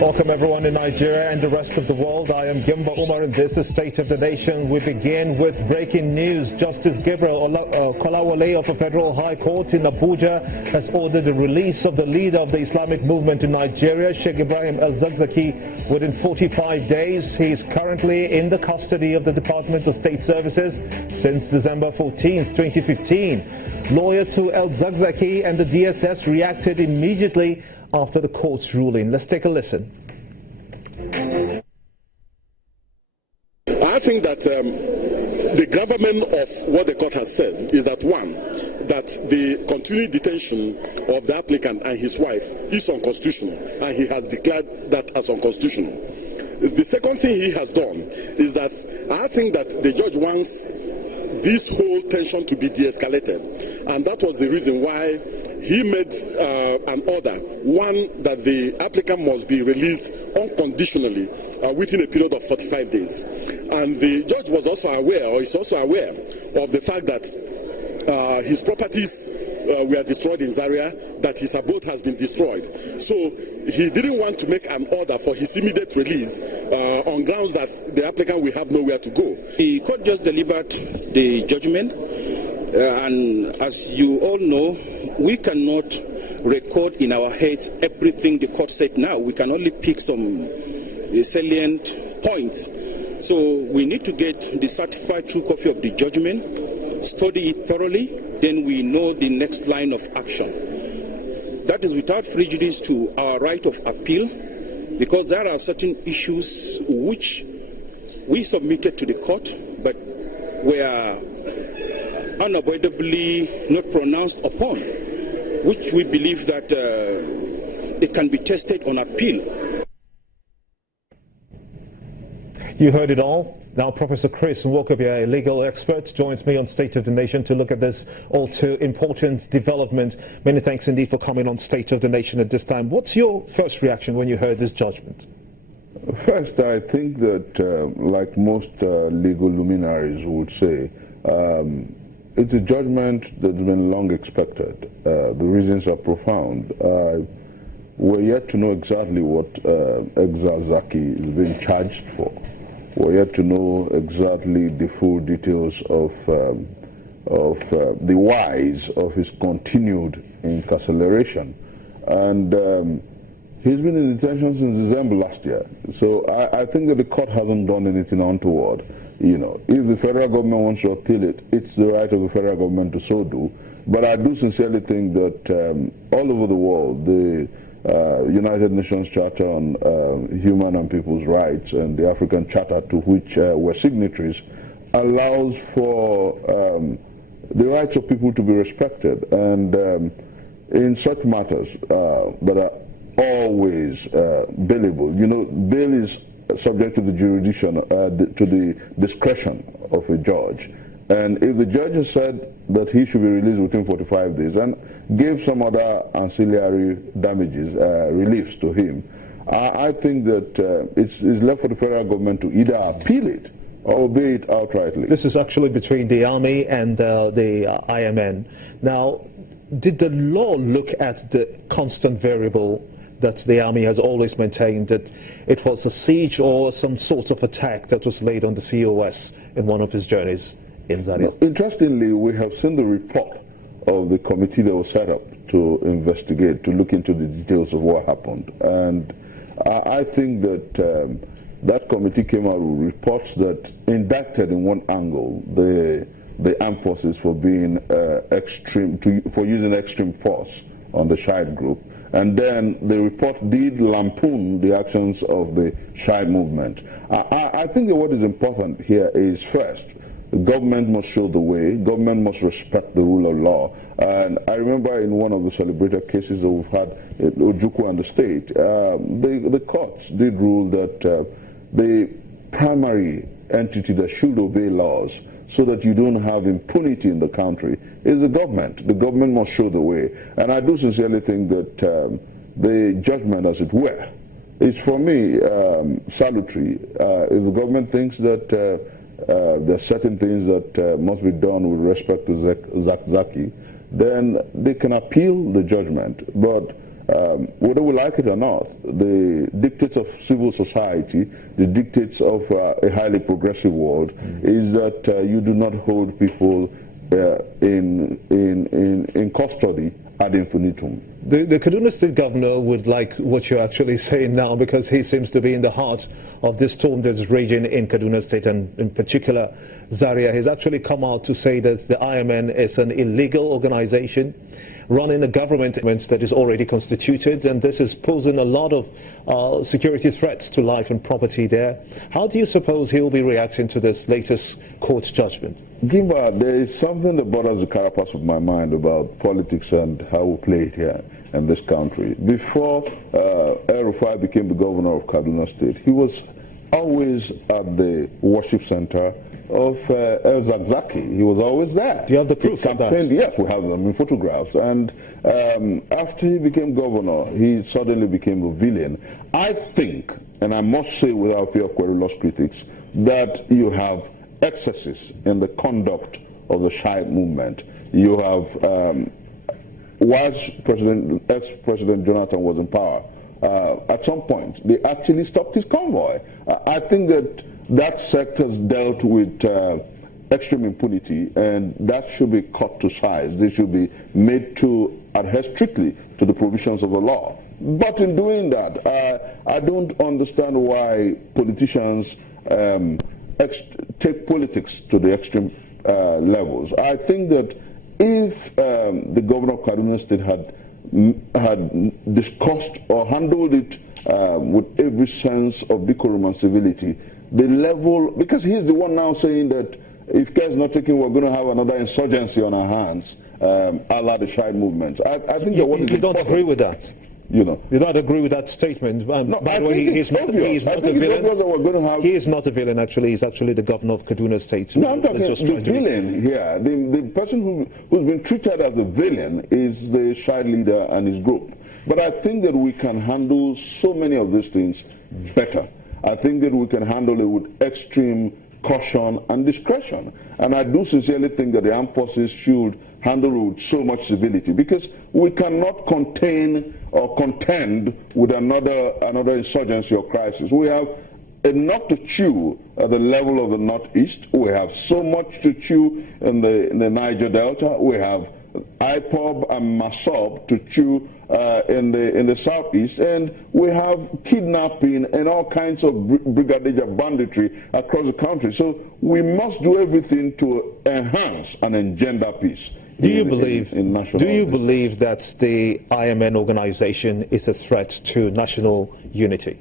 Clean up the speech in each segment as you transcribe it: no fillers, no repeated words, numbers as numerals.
Welcome everyone in Nigeria and the rest of the world. I am Gimba Umar and this is State of the Nation. We begin with breaking news. Justice Gabriel Kolawole of the Federal High Court in Abuja has ordered the release of the leader of the Islamic movement in Nigeria, Sheikh Ibrahim El-Zakzaky, within 45 days. He is currently in the custody of the Department of State Services since December 14, 2015. Lawyer to El-Zakzaky and the DSS reacted immediately after the court's ruling. Let's take a listen. I think that the gravamen of what the court has said is that, one, that the continued detention of the applicant and his wife is unconstitutional, and he has declared that as unconstitutional. The second thing he has done is that I think that the judge wants this whole tension to be de-escalated, and that was the reason why he made an order, one, that the applicant must be released unconditionally within a period of 45 days. And the judge was also aware, or is also aware, of the fact that his properties were destroyed in Zaria, that his abode has been destroyed. So he didn't want to make an order for his immediate release on grounds that the applicant will have nowhere to go. The court just delivered the judgment, and as you all know, we cannot record in our heads everything the court said now. We can only pick some salient points. So we need to get the certified true copy of the judgment, study it thoroughly, then we know the next line of action. That is without prejudice to our right of appeal, because there are certain issues which we submitted to the court but were unavoidably not pronounced upon, which we believe that it can be tested on appeal. You heard it all. Now Professor Chris Nwokobia, a legal expert, joins me on State of the Nation to look at this all too important development. Many thanks indeed for coming on State of the Nation at this time. What's your first reaction when you heard this judgment? First, I think that, like most legal luminaries would say, it's a judgment that's been long expected. The reasons are profound. We're yet to know exactly what El-Zakzaky is being charged for. We're yet to know exactly the full details of the whys of his continued incarceration. And he's been in detention since December last year. So I think that the court hasn't done anything untoward. You know, if the federal government wants to appeal it, it's the right of the federal government to so do. But I do sincerely think that all over the world, the United Nations Charter on Human and People's Rights and the African Charter, to which we're signatories, allows for the rights of people to be respected. And in such matters that are always bailable, you know, bail is subject to the jurisdiction, to the discretion of a judge. And if the judge has said that he should be released within 45 days and gave some other ancillary damages, reliefs to him, I think that it's left for the federal government to either appeal it or obey it outrightly. This is actually between the Army and the IMN. Now, did the law look at the constant variable that the Army has always maintained, that it was a siege or some sort of attack that was laid on the COS in one of his journeys in Zaria? Interestingly, we have seen the report of the committee that was set up to investigate, to look into the details of what happened. And I think that that committee came out with reports that indicted in one angle the armed forces for being for using extreme force on the Shiite group. And then the report did lampoon the actions of the Shiite movement. I think that what is important here is, first, the government must show the way, government must respect the rule of law. And I remember in one of the celebrated cases that we've had at Ojukwu and the state, the courts did rule that the primary entity that should obey laws so that you don't have impunity in the country is the government. The government must show the way. And I do sincerely think that the judgment, as it were, is for me salutary. If the government thinks that there are certain things that must be done with respect to Zakzaky, then they can appeal the judgment. But whether we like it or not, the dictates of civil society, the dictates of a highly progressive world, is that you do not hold people in custody ad infinitum. The Kaduna State governor would like what you're actually saying now, because he seems to be in the heart of this storm that's raging in Kaduna State, and in particular Zaria. He's actually come out to say that the IMN is an illegal organization running a government that is already constituted, and this is posing a lot of security threats to life and property there. How do you suppose he will be reacting to this latest court judgment? Gimba, there is something that bothers the carapace of my mind about politics and how we play it here in this country. Before El-Rufai became the governor of Kaduna State, he was always at the worship center of El Zakzaki. He was always there. Do you have the proof of that? Yes, we have them in photographs. And after he became governor, he suddenly became a villain. I think, and I must say without fear of querulous critics, that you have excesses in the conduct of the Shiite movement. You have, whilst ex-President Jonathan was in power, at some point, they actually stopped his convoy. I think that sect has dealt with extreme impunity, and that should be cut to size. They should be made to adhere strictly to the provisions of the law. But in doing that, I don't understand why politicians take politics to the extreme levels. I think that if the governor of Kaduna State had discussed or handled it with every sense of decorum and civility, the level, because he's the one now saying that if care is not taken, we're going to have another insurgency on our hands, a la the Shiite movement. I think that what is you don't agree with that? You know, you don't agree with that statement? No, by the way, he's not a villain. He is not a villain, actually. He's actually the governor of Kaduna State. No, I'm talking the villain here. The person who's been treated as a villain is the Shiite leader and his group. But I think that we can handle so many of these things better. I think that we can handle it with extreme caution and discretion. And I do sincerely think that the armed forces should handle it with so much civility, because we cannot contain or contend with another insurgency or crisis. We have enough to chew at the level of the Northeast. We have so much to chew in the Niger Delta. We have IPOB and MASOB to chew in the Southeast, and we have kidnapping and all kinds of brigadier banditry across the country. So we must do everything to enhance and engender peace. Do you believe that the IMN organization is a threat to national unity?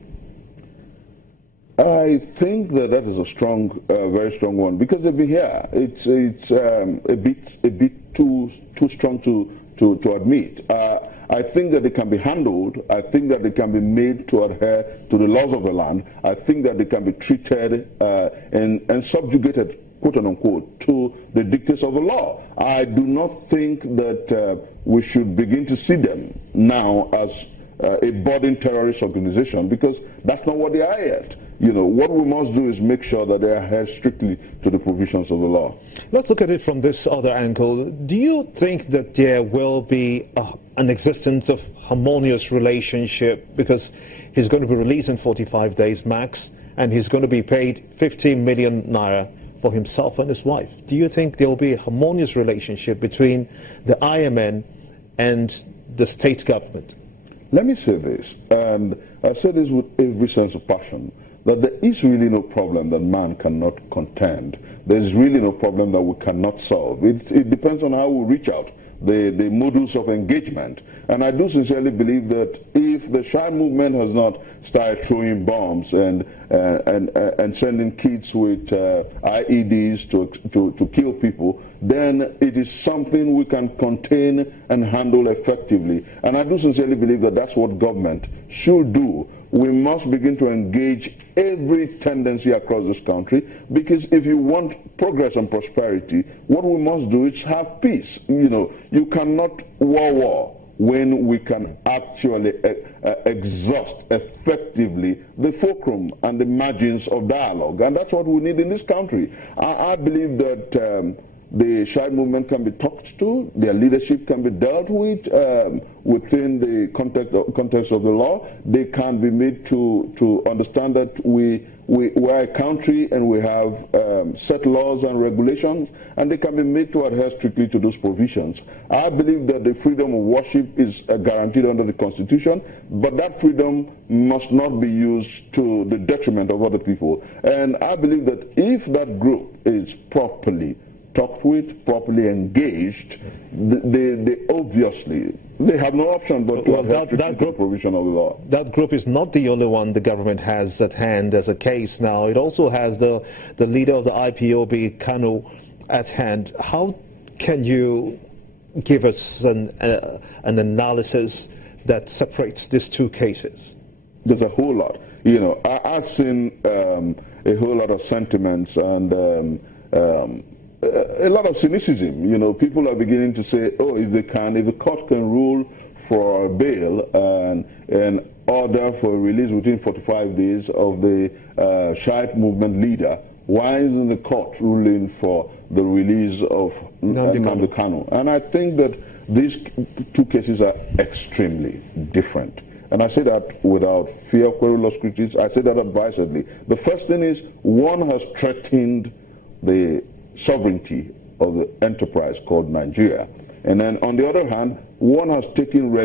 I think that is a strong, very strong one, because they've been here. It's a bit too strong to admit. I think that they can be handled. I think that they can be made to adhere to the laws of the land. I think that they can be treated and subjugated, quote unquote, to the dictates of the law. I do not think that we should begin to see them now as a budding terrorist organization, because that's not what they are yet. You know, what we must do is make sure that they adhere strictly to the provisions of the law. Let's look at it from this other angle. Do you think that there will be an existence of harmonious relationship, because he's going to be released in 45 days max, and he's going to be paid 15 million naira for himself and his wife? Do you think there will be a harmonious relationship between the IMN and the state government? Let me say this, and I say this with every sense of passion, that there is really no problem that man cannot contend. There is really no problem that we cannot solve. It depends on how we reach out, the modus of engagement. And I do sincerely believe that if the Shiite movement has not started throwing bombs and sending kids with IEDs to kill people, then it is something we can contain and handle effectively. And I do sincerely believe that that's what government should do. We must begin to engage every tendency across this country, because if you want progress and prosperity, what we must do is have peace. You know, you cannot war when we can actually exhaust effectively the fulcrum and the margins of dialogue. And that's what we need in this country. I believe that the Shia movement can be talked to, their leadership can be dealt with within the context of the law. They can be made to understand that we're a country and we have set laws and regulations, and they can be made to adhere strictly to those provisions. I believe that the freedom of worship is guaranteed under the Constitution, but that freedom must not be used to the detriment of other people. And I believe that if that group is properly talked with, properly engaged, they obviously, they have no option but to adhere to the provision of the law. That group is not the only one the government has at hand as a case now. It also has the leader of the IPOB, Kanu, at hand. How can you give us an analysis that separates these two cases? There's a whole lot. You know, I've seen a whole lot of sentiments and a lot of cynicism. You know, people are beginning to say, oh, if the court can rule for bail and order for release within 45 days of the Shia movement leader, why isn't the court ruling for the release of Nnamdi Kanu? And I think that these two cases are extremely different. And I say that without fear of querulous critics. I say that advisedly. The first thing is, one has threatened the sovereignty of the enterprise called Nigeria. And then on the other hand, one has taken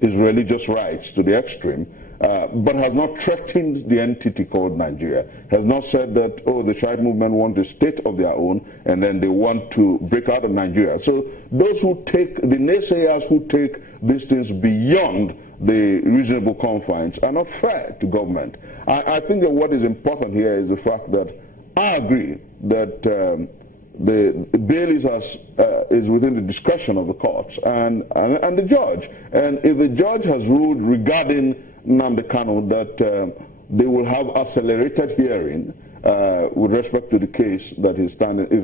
his religious rights to the extreme, but has not threatened the entity called Nigeria, has not said that, oh, the Shia movement want a state of their own and then they want to break out of Nigeria. So those who take, the naysayers who take these things beyond the reasonable confines are not fair to government. I think that what is important here is the fact that I agree that the bail is within the discretion of the courts and the judge. And if the judge has ruled regarding Nnamdi Kanu that they will have accelerated hearing with respect to the case that is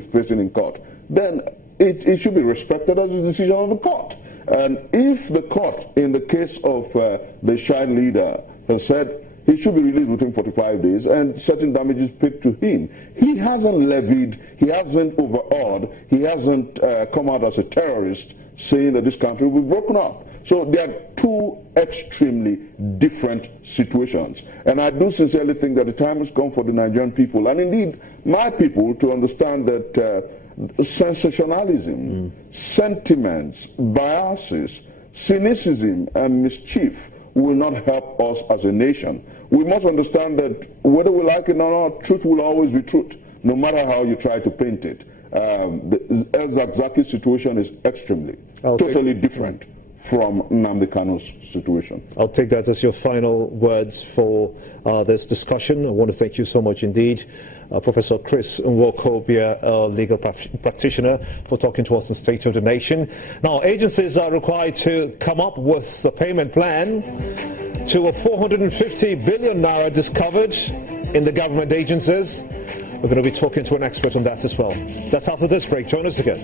facing in court, then it should be respected as a decision of the court. And if the court, in the case of the Shia leader, has said he should be released within 45 days and certain damages paid to him, he hasn't levied, he hasn't overawed, he hasn't come out as a terrorist saying that this country will be broken up. So there are two extremely different situations. And I do sincerely think that the time has come for the Nigerian people, and indeed my people, to understand that sensationalism, sentiments, biases, cynicism, and mischief will not help us as a nation. We must understand that whether we like it or not, truth will always be truth, no matter how you try to paint it. The El Zakzaky situation is totally different from Nnamdi Kanu's situation. I'll take that as your final words for this discussion. I want to thank you so much indeed, Professor Chris Nwokobia, a legal practitioner, for talking to us on State of the Nation. Now, agencies are required to come up with a payment plan to a 450 billion naira discovered in the government agencies. We're going to be talking to an expert on that as well. That's after this break. Join us again.